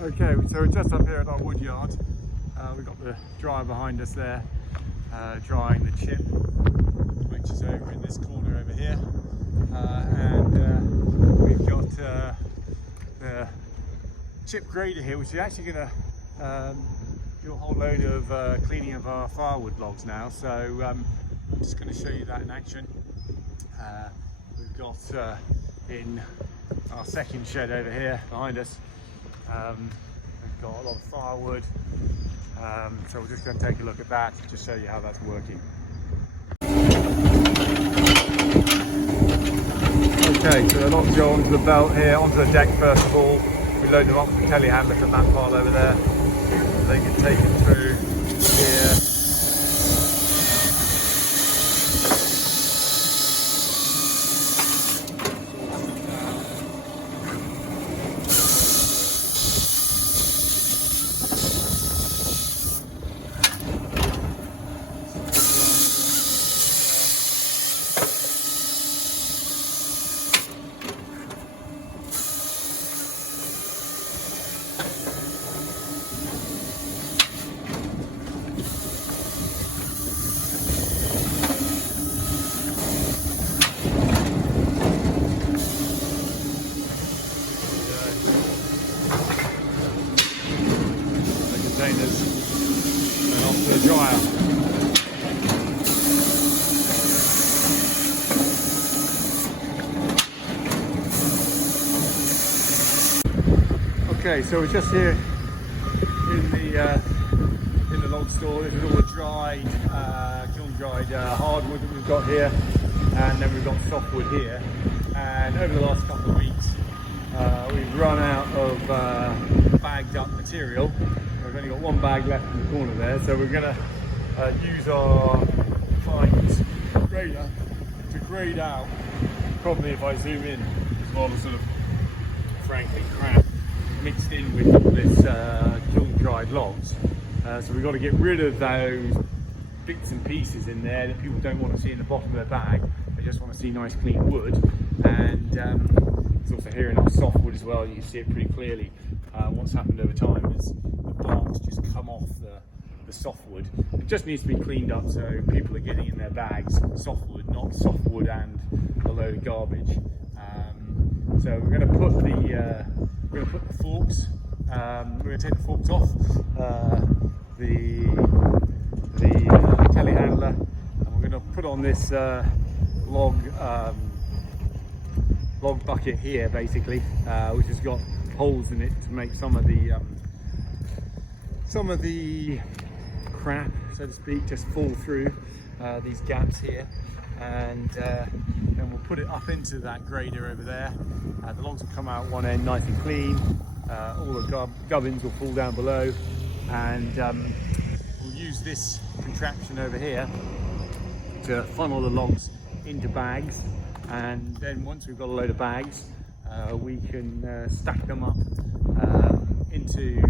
Okay, so we're just up here at our wood yard. We've got the dryer behind us there, drying the chip, which is over in this corner over here. And we've got the chip grader here, which is actually going to do a whole load of cleaning of our firewood logs now. So I'm just going to show you that in action. We've got in our second shed over here behind us, we've got a lot of firewood, so we're just going to take a look at that, just show you how that's working. Okay, so the logs go onto the belt here, onto the deck first of all. We load them up with the telehandler from that pile over there. They get taken through here. Containers and off to the dryer. Okay, so we're just here in the log store. This is all the dried, kiln dried hardwood that we've got here, and then we've got softwood here. And over the last couple of weeks, we've run out of bagged up material. We've only got one bag left in the corner there, so we're going to use our fines grader to grade out. Probably if I zoom in, there's a lot of sort of frankly crap mixed in with all this kiln dried logs. So we've got to get rid of those bits and pieces in there that people don't want to see in the bottom of their bag. They just want to see nice clean wood. And it's also here in our softwood as well. You can see it pretty clearly. What's happened over time is the bark's just come off the softwood. It just needs to be cleaned up so people are getting in their bags softwood, not softwood and a load of garbage. So we're going to put the forks. We're going to take the forks off the telehandler, and we're going to put on this log bucket here, basically, which has got holes in it to make some of the crap, so to speak, just fall through these gaps here, and then we'll put it up into that grader over there. The logs will come out one end nice and clean. All the gubbins will fall down below, and we'll use this contraption over here to funnel the logs into bags, and then once we've got a load of bags, we can stack them up into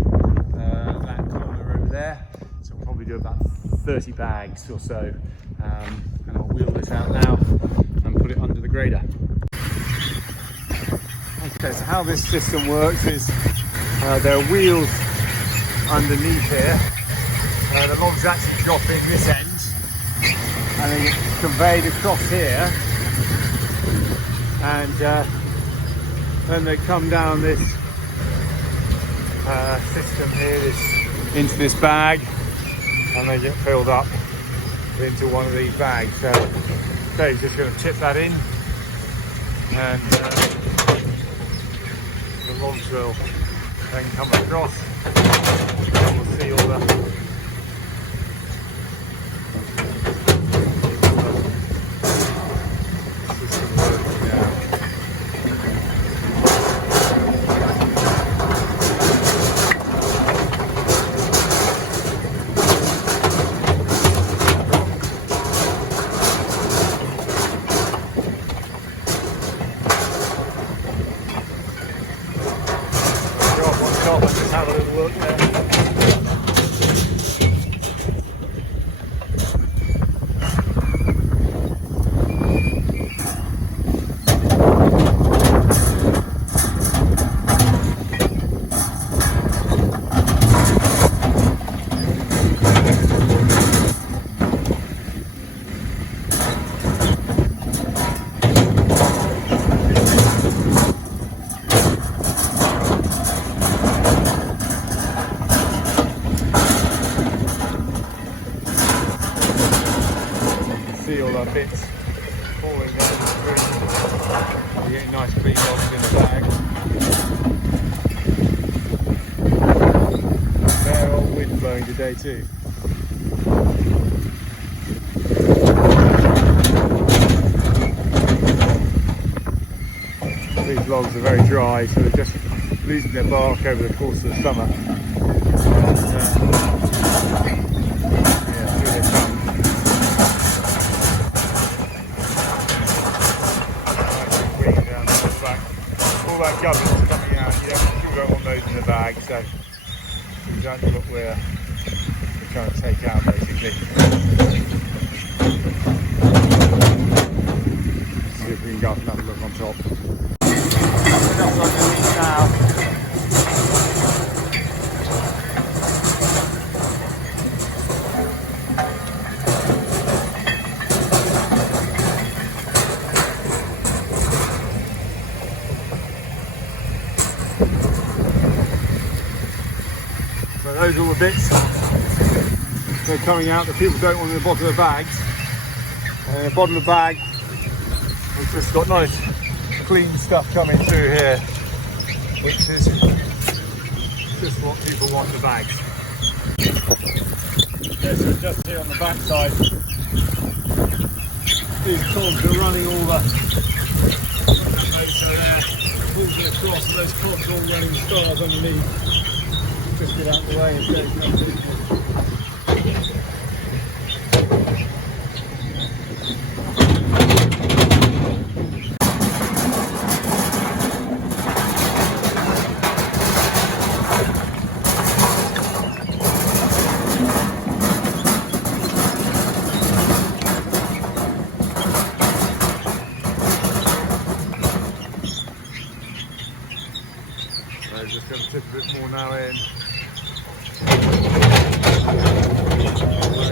that corner over there. So we'll probably do about 30 bags or so, and I'll wheel this out now and put it under the grader. Okay, so how this system works is there are wheels underneath here. The logs actually drop in this end and they get conveyed across here, and then they come down this system here into this bag, and they get filled up into one of these bags. So Dave's just going to chip that in, and the logs will then come across, and we'll see all the system working now. Let's have a little look there. of bits falling down the street. You're getting nice clean logs in the bag. Fair old wind blowing today too. These logs are very dry, so they're just losing their bark over the course of the summer. And, yeah, through their tongue. Down the back. All that gubbins coming out, you still don't want those in the bag, so exactly what we're trying to take out basically. See if we can go up and have a look on top. Just underneath now. So those are all the bits that are coming out that people don't want in the bottom of the bags. And in the bottom of the bag, we've just got nice clean stuff coming through here, which is just what people want in the bags. Okay, so just here on the back side, these cogs are running all the motor there, pulls it across, and those cogs all running stars underneath. Just get out of the way and go. Just going to tip a bit more now in.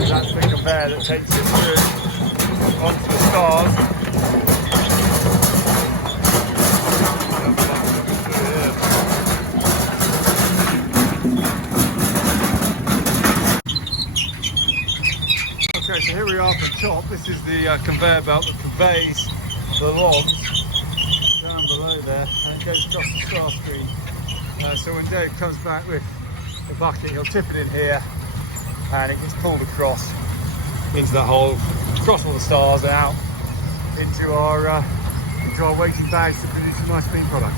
That's the conveyor that takes it through onto the stars. Okay, so here we are at the top. This is the conveyor belt that conveys the logs down below there, and it goes across the star screen. So when Dave comes back with the bucket, he'll tip it in here and it gets pulled across into that hole, across all the stars and out into our waiting bags to produce a nice clean product.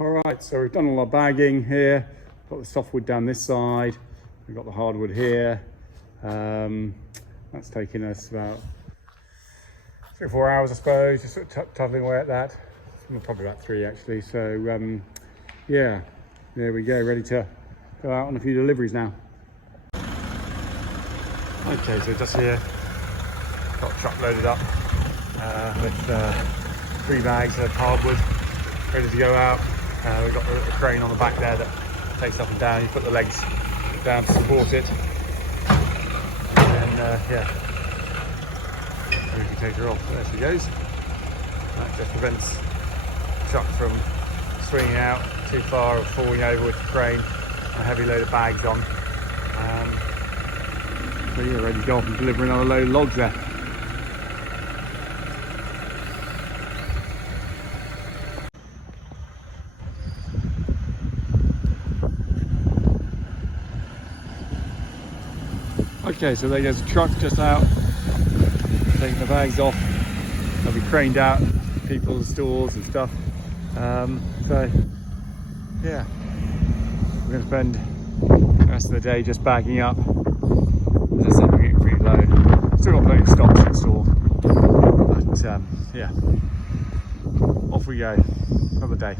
Alright, so we've done all our bagging here, got the softwood down this side, we've got the hardwood here. That's taken us about 3 or 4 hours I suppose, just sort of tuddling away at that. Probably about 3 actually, so yeah, there we go, ready to go out on a few deliveries now. Okay, so just here, got the truck loaded up with 3 bags of hardwood ready to go out. We've got the crane on the back there that takes up and down. You put the legs down to support it, and yeah, we can take her off. There she goes. That just prevents the truck from swinging out too far or falling over with the crane and a heavy load of bags on. So yeah, ready to go off and deliver another load of logs there. Okay, so there goes the truck just out, taking the bags off. They'll be craned out to people's stores and stuff. So yeah, we're going to spend the rest of the day just bagging up. As I said, we're getting pretty low. Still got plenty of stocks in store, but yeah, off we go. Another day.